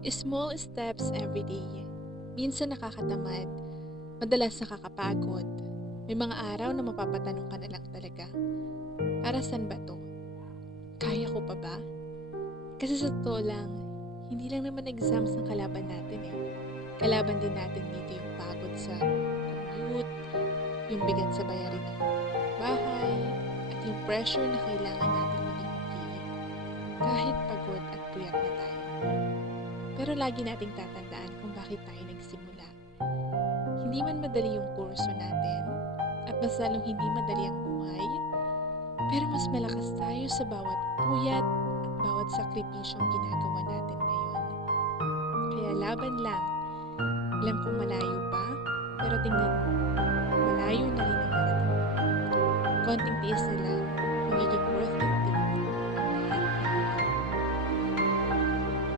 Small steps every day. Minsan nakakatamad, madalas nakakapagod. May mga araw na mapapatanong ka na lang talaga. Para saan ba to? Kaya ko pa ba? Kasi sa totoo lang, hindi lang naman exams ang kalaban natin eh. Kalaban din natin dito yung pagod sa commute, yung bigat sa bayarin ng bahay, at yung pressure na kailangan natin maging okay. Kahit pagod at puyat na tayo. Pero lagi nating tatandaan kung bakit tayo nagsimula. Hindi man madali yung kurso natin, at mas lalong hindi madali ang buhay, pero mas malakas tayo sa bawat puyat at bawat sakripisyong ginagawa natin ngayon. Kaya laban lang. Alam kong malayo pa, pero tingnan mo, malayo na rin ang narating mo. Konting tiis na lang, magiging worth it din.